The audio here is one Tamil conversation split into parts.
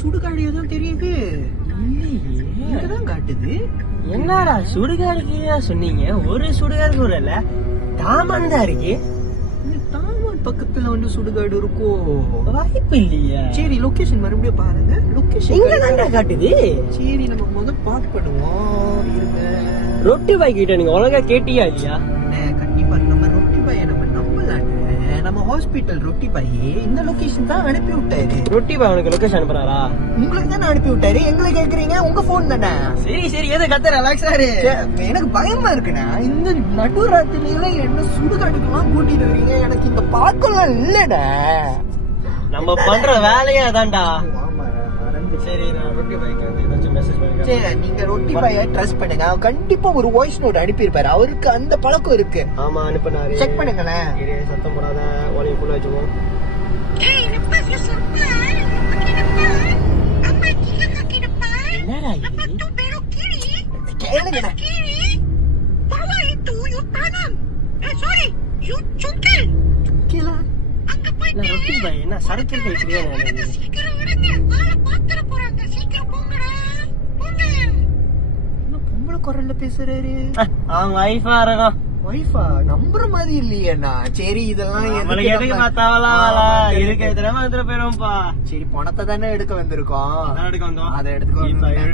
சுடுகாடு தான் தெரியுது. இங்கதான் காட்டுது. என்னடா சுடுகாடுக்கு சொன்னீங்க? ஒரு சுடுகாடு சொல்லல, தாமன் தான் இருக்கு. தாமன் பக்கத்துல வந்து சுடுகாடு இருக்கோ? வாய்ப்பு இல்லையா? சரி, லொகேஷன் மறுபடியும் பாருங்க. லொகேஷன் இங்க தான்டா காட்டுது. சரி, நம்ம முதல் பார்க் பண்ணுவோம். இருங்க. ரொட்டி பாய் கிட்ட நீங்க ஒழுங்கா கேட்டியா இல்லையா? கண்டிப்பா நம்ம ரொட்டி பாயை நம்ம நம்பலாங்க. நம்ம ஹாஸ்பிட்டல் ரொட்டி பாயே இந்த லொகேஷன் தான் அனுப்பி விட்டாரு. ரொட்டி பாய் உனக்கு லொகேஷன் அனுப்புறாரா? உங்களுக்கு தானே அனுப்பி விட்டாரு. எங்களை கேக்குறீங்க? உங்க போன் தானே. சரி எது கத்த ரிலாக்ஸாரு. எனக்கு பயமா இருக்குண்ணா. இந்த நடுராத்திரியில என்ன சுடுகாட்டுக்கெல்லாம் கூட்டிட்டு வரீங்க? எனக்கு இந்த பழக்கம் இல்லடா. நம்ம பண்ற வேலையா தான்டா. சரி, நான் ரொட்டி பாய்க்கு வந்து ஏதாச்சும் மெசேஜ் பண்ணுங்க. சரி, நீங்க ரொட்டி பாயை ட்ரஸ்ட் பண்ணுங்க. அவர் கண்டிப்பா ஒரு வாய்ஸ் நோட் அனுப்பியிருப்பாரு. அவருக்கு அந்த பழக்கம் இருக்கு. ஆமா, அனுப்புனாரு. செக் பண்ணுங்களேன். சத்தம் போடாத, ஒரே ஃபுல்லா வச்சுக்கோ. என்னடா கேளுங்கண்ணா. ரொட்டி பாய் என்ன சரக்கு வச்சுக்கேன். பொம்பளை குரல்ல பேசுறாரு. அவங்க வைஃபா இருக்கும். வைஃபா நம்புற மாதிரி இல்லையேண்ணா. சரி, இதெல்லாம் எதுக்கு பார்த்தாவலா இருக்க தினமா வந்துட்டு போயிருவோம்ப்பா. சரி, பணத்தை தானே எடுக்க வந்திருக்கோம். அதான் எடுக்க வந்தோம். அதை எடுத்துக்கோ.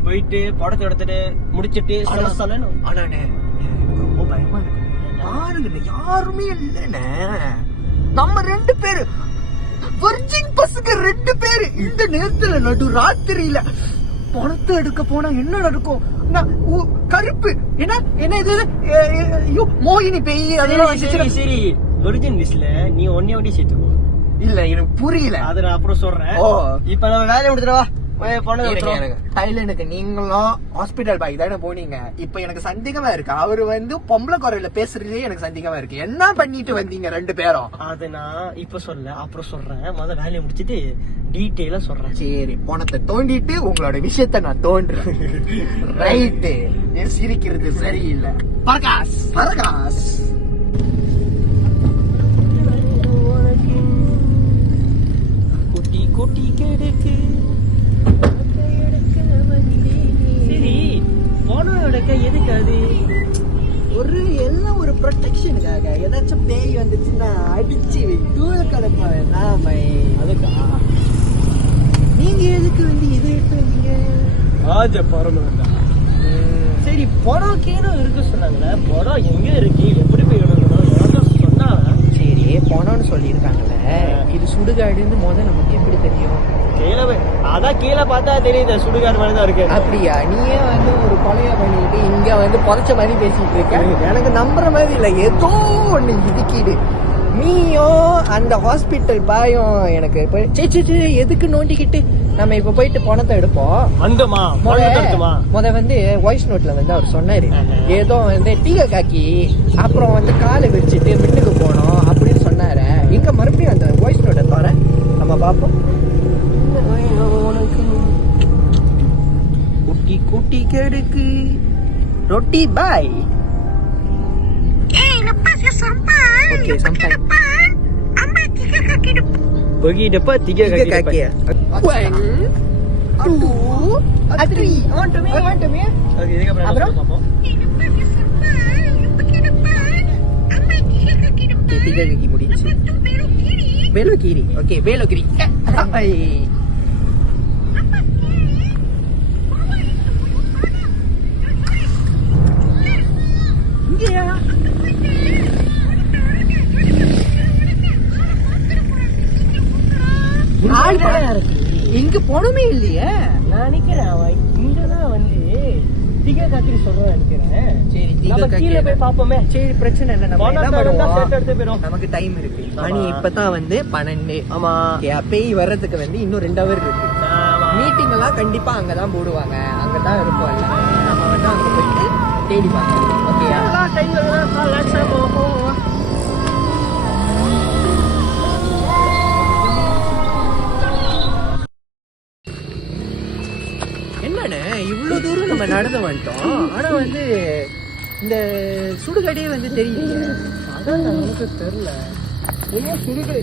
போயிட்டு படத்தை எடுத்துட்டு முடிச்சிட்டு ஆனாண்ணே ரொம்ப பயமா இருக்கு. பாருங்கண்ணே, யாருமே இல்லண்ணே. நம்ம 2 பேரு வர்ஜின் பசங்க 2 பேரு இந்த நேரத்துல நடு ராத்திரியில பணத்தை எடுக்க போனா என்ன நடக்கும்? கருப்பு என்ன என்ன இது? மோகினி பேய் அதெல்லாம். சரி, ஒரிஜினல் லிஸ்ட்ல நீ ஒன்னே ஒட்டி சேர்த்துக்கோ. இல்ல, எனக்கு புரியல. அது நான் அப்புறம் சொல்றேன். இப்ப நம்ம வேலையை முடிச்சிடவா. தைலனுக்கு நீங்களும் ஹாஸ்பிட்டல் பாய் தானே போனீங்க. இப்ப எனக்கு சந்தேகமா இருக்கு. அவரு வந்து பொம்பளை குறையில பேசுறதே எனக்கு சந்தேகமா இருக்கு. என்ன பண்ணிட்டு வந்தீங்க 2 பேரும்? அது நான் இப்ப சொல்ல, அப்புறம் சொல்றேன். முதல்ல வேலையை முடிச்சிட்டு டீட்டெயிலா சொல்றேன். சரி, பணத்தை தோண்டிட்டு உங்களோட விஷயத்த நான் தோன்றேன். ரைட்டு. சிரிக்கிறது சரியில்லை. பரகாஸ் பரகாஸ். குட்டி குட்டி கெடுக்கு. சரி, பணம் எடுக்க எதுக்கு? அது எல்லாம் ஒரு ப்ரொடெக்ஷனுக்காக. ஏதாச்சும் பேய் வந்துச்சுன்னா அடிச்சு தூர கிடப்பா. நாம அதுக்கா நீங்க எதுக்கு வந்து இது எடுத்து வந்தீங்க? ஆஜ பரமண்டா. சரி, படம் கேனும் இருக்கு சொன்னாங்களே. படம் எங்க இருக்கு, எப்படி போய் எடுக்கணும் சொன்னா? சரி, பணம்னு சொல்லியிருக்காங்கல்ல. இது சுடுகாடுன்னு நமக்கு எப்படி தெரியும்? அதான் கீழே பார்த்தா தெரியுது சுடுகாடு மாதிரிதான் இருக்கு. அப்படியா? நீயே வந்து ஒரு கொலைய பண்ணிட்டு இங்க வந்து புதைச்ச மாதிரி பேசிட்டு இருக்க. எனக்கு நம்புற மாதிரி இல்ல. ஏதோ ஒண்ணு இடிக்கிடு. நீயும் அந்த ஹாஸ்பிட்டல் பாயும் எனக்கு எதுக்கு நோண்டிக்கிட்டு நம்ம இப்ப போயிட்டு பணத்தை எடுப்போம். முத வந்து வாய்ஸ் நோட்ல வந்து அவர் சொன்னாரு, ஏதோ வந்து டீக காக்கி அப்புறம் வந்து காலை வச்சுட்டு மின்னுக்கு போனோம் அப்படின்னு சொன்னாரு. இங்க மறுபடியும் அந்த வாய்ஸ் நோட்டை தர நம்ம பார்ப்போம். குட்டி குட்டி கெடுக்கு ரொட்டி பாய். Okay, sampai. Pergi depan 3 kaki depan. 1, 2, 3. Want to me? Okay, ini kan Abang? Okay, 3 kaki முடிச்சு. Belok kiri. Okay, belok kiri. Hai. Iya. இங்க போனமே இல்லையே. நான் நினைக்கிறேன் இங்கதான் வந்து திக காத்திரி சொல்றேன் நினைக்கிறேன். சரி, கீழே போய் பாப்போமே. சரி, பிரச்சனை இல்ல. நம்ம என்ன பண்ணுவோம், நமக்கு டைம் இருக்கு. மணி இப்பதான் வந்து 12. ஆமா, பேய் வர்றதுக்கு வந்து இன்னும் 2 hour இருக்கு. மீட்டிங் எல்லாம் கண்டிப்பா அங்கதான் போடுவாங்க. அங்கதான் இருப்போம். நம்ம வந்து அங்க போயிட்டு தேடி பார்க்கலாம். ஓகேயா? என்னன்னு இவ்வளவு தூரம் நம்ம நடந்து வந்துட்டோம். ஆனா வந்து இந்த சுடுகாடே வந்து தெரியல. அதான் எனக்கு தெரியல. சுடுகாடு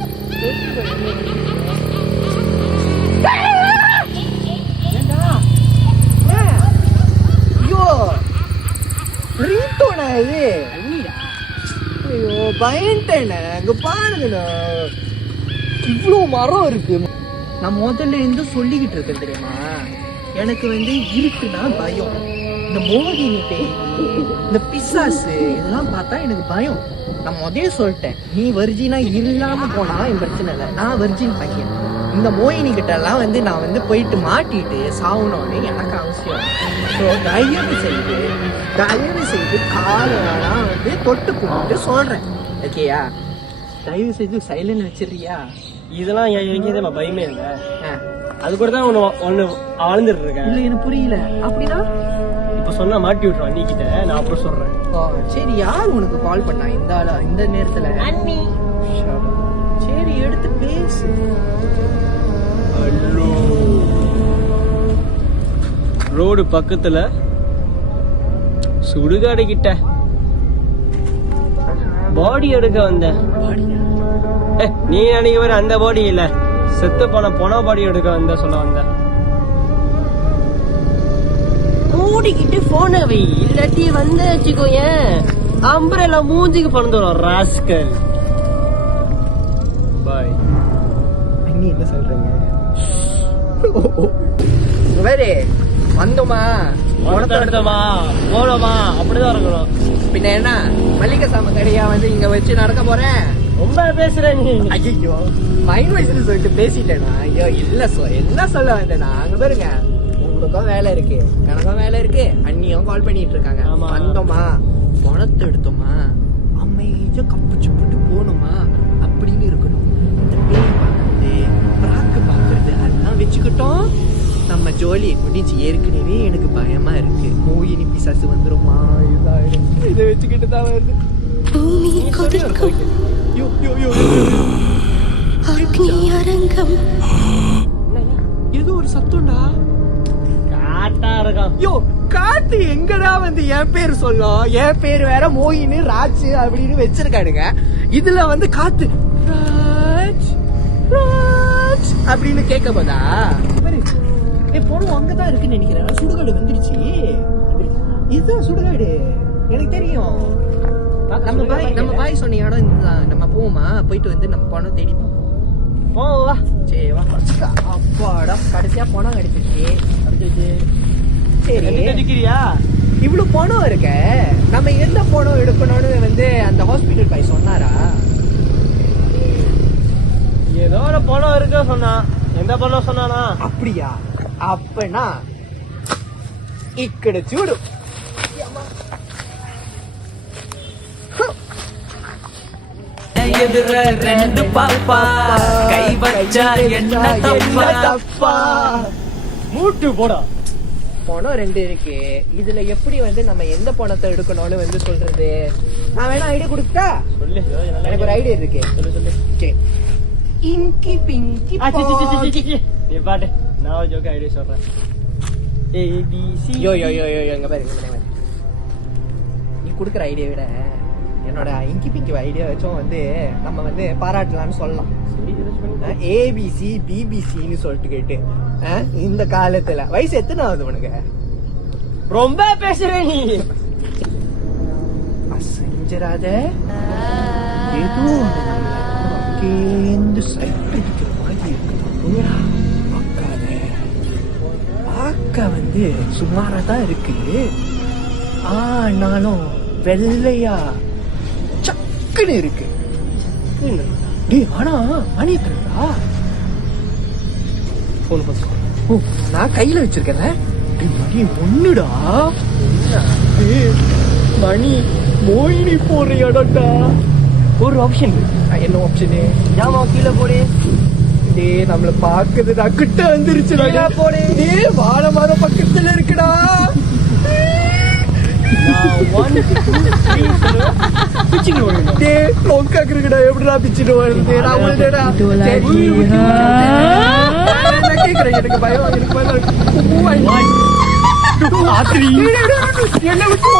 பயன்ட்டேனே. அங்க பாருங்கண்ணா, இவ்வளோ மரம் இருக்கு. நான் முதல்ல இருந்து சொல்லிக்கிட்டு இருக்கேன் தெரியுமா, எனக்கு வந்து இருக்குன்னா பயம். இந்த மோகினி பேய், இந்த பிசாசு இதெல்லாம் பார்த்தா எனக்கு பயம். நான் முதல்ல சொல்லிட்டேன், நீ வர்ஜினா இல்லாம போனா என் பிரச்சனை இல்லை, நான் வர்ஜின் பையன். இந்த மோகினி கிட்ட எல்லாம் வந்து நான் வந்து போயிட்டு மாட்டிட்டு சாகணும்னு எனக்கு அவசியம். ஸோ தயவு செய்து காலெல்லாம் வந்து தொட்டு கும்பிட்டு சொல்றேன், ஓகேயா? தயவு செய்து சைலண்ட் வச்சிருக்கியா? இதெல்லாம் எங்கேயுமே நம்ம பயமே இல்லை. அது கூட தான் ஒண்ணு வாழ்ந்துட்டு இருக்கேன். இல்ல எனக்கு புரியல. அப்படின்னா இப்ப சொன்னா மாட்டி விட்டுருவான் நீ கிட்ட, நான் அப்புறம் சொல்றேன். சரி, யார் உனக்கு கால் பண்ணா இந்த நேரத்துல? சரி, எடுத்து பேசு. ஹலோ, ரோடு பக்கத்துல சுடுகாடு கிட்ட பாடி எடுக்க வந்த. நீ நினைக்க வர அந்த பாடி இல்ல, செத்து போன பாடி எடுக்க வந்த சொல்ல வந்த. மூடிக்கிட்டு போன வை, இல்லாட்டி வந்து வச்சுக்கோ. ஏன் அம்பரேலா மூஞ்சிக்கு பணம் ராஸ்கல். பாய். அண்ணி என்ன சொல்றீங்க? வேறு வந்தோமா எடுத்தோமா போனோமா அப்படிதான் இருக்கணும். பின்ன என்ன மல்லிகை சாம கடையா வந்து இங்க வச்சு நடக்க போறேன்? ரொம்ப பேசுற நீ. ஐயோ, மைண்ட் வயசுன்னு சொல்லிட்டு பேசிட்டேனா? ஐயோ இல்ல, என்ன சொல்ல வந்தேனா, அங்க பாருங்க, உங்களுக்கும் வேலை இருக்கு, எனக்கும் வேலை இருக்கு, அண்ணியும் கால் பண்ணிட்டு இருக்காங்க. வந்தோமா பணத்தை எடுத்தோமா அமைதியா கப்பிச்சு போட்டு போனோமா அப்படின்னு இருக்கணும். இந்த பேய் பார்க்கறது, பிராக்கு பார்க்கறது அதெல்லாம் வச்சுக்கிட்டோம், நம்ம ஜோலி முடிஞ்சு. ஏற்கனவே எனக்கு பயமா இருக்கு, மோகினி பிசாசு வந்துருமா, இதை வச்சுக்கிட்டு தான் வருது. ஏதோ ஒரு சத்தம்டா. காட்டா இருக்கான். யோ, காட்டு எங்கடா வந்து என் பேரு சொல்லும்? என் பேரு வேற மோகினி ராஜ் அப்படின்னு வச்சிருக்கானுங்க. இதுல வந்து காத்து ராஜ் ராஜ் அப்படின்னு கேட்க போதா? போனோம் அங்கதான் இருக்குன்னு நினைக்கிறேன். சுடுகாடு வந்துருச்சு. இதுதான் சுடுகாடு, எனக்கு தெரியும். நம்ம பாய் சொன்ன இடம் இதுதான். நம்ம போவோமா? போயிட்டு வந்து நம்ம பணம் தேடி வா. சரி வா. அப்பாடா, கடைசியா பணம் கிடைச்சிருச்சு. சரி, இவ்வளவு பணம் இருக்க, நம்ம எந்த பணம் எடுக்கணும்னு வந்து அந்த ஹாஸ்பிட்டல் பாய் சொன்னாரா? ஏதோ ஒரு பணம் இருக்க சொன்னா. எந்த பணம் சொன்னானா? அப்படியா? அப்பனா ఇక్కడ చూడు. எதிர ரெண்டு பாப்பா கை வச்சா என்ன தப்பா. மூட்டு போடா. பணம் ரெண்டு இருக்கு, இதுல எப்படி வந்து நம்ம எந்த பணத்தை எடுக்கணும்னு வந்து சொல்றது? நான் வேணா ஐடியா கொடுத்தா? சொல்லு. எனக்கு ஒரு ஐடியா இருக்கு. சொல்லு. இங்கி பிங்கி நீ பாட்டு, நான் ஒரு ஜோக்க ஐடியா சொல்றேன். ABC. யோ எங்க பாரு, நீ குடுக்குற ஐடியா விட என்னோட இங்கி பிங்கி ஐடியா வச்சும் வந்து நம்ம வந்து பாராட்டலாம்னு சொல்லலாம். ஏபிசி பிபிசின்னு சொல்லிட்டு கேட்டு இந்த காலத்துல வயசு எத்தனை ஆகுது உனக்கு? ரொம்ப பேசுற நீ. செஞ்சிடாத, ஏதோ அங்கேந்து சைட் அடிக்கிற மாதிரி இருக்குது. பார்க்க வந்து சுமாரா தான் இருக்கு, ஆனாலும் வெள்ளையா சக்குன்னு இருக்கு. ஆனா மணி எத்தனைடா? நான் கையில வச்சிருக்கேன். மணி ஒண்ணுடா. மணி மோகினி போற இடம்டா. ஒரு ஆப்ஷன். என்ன ஆப்ஷனு? ஜாமா கீழே போடு. நம்மள பாக்குதுடா, கிட்ட வந்துருச்சுடா. போடு. வாழை மரம் பக்கத்துல இருக்குடா. எப்படிடா பிச்சுட்டு வருது? கேக்குறேன், எனக்கு பயம். என்ன விட்டு